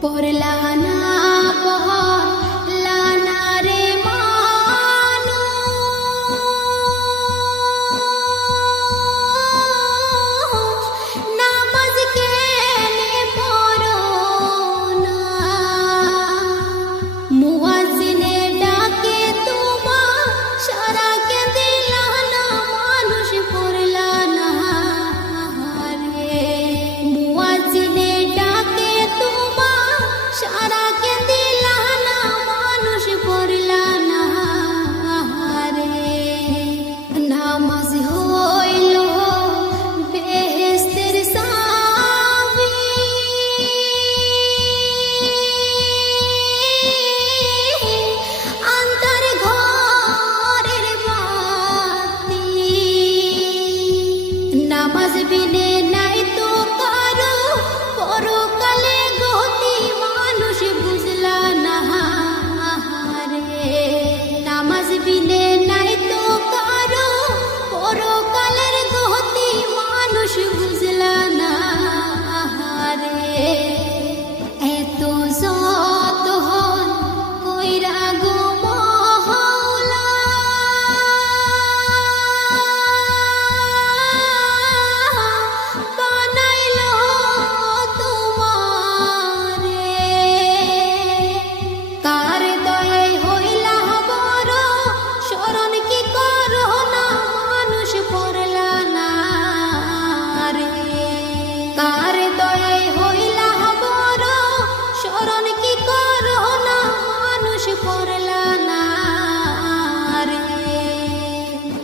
por el lado.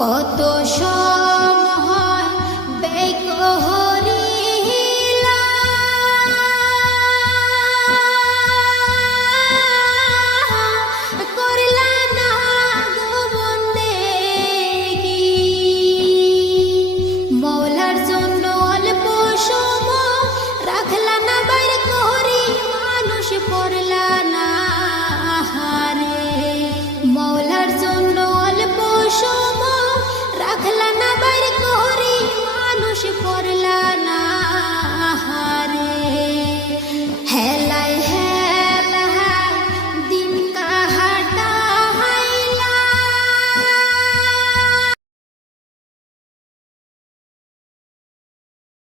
কত সব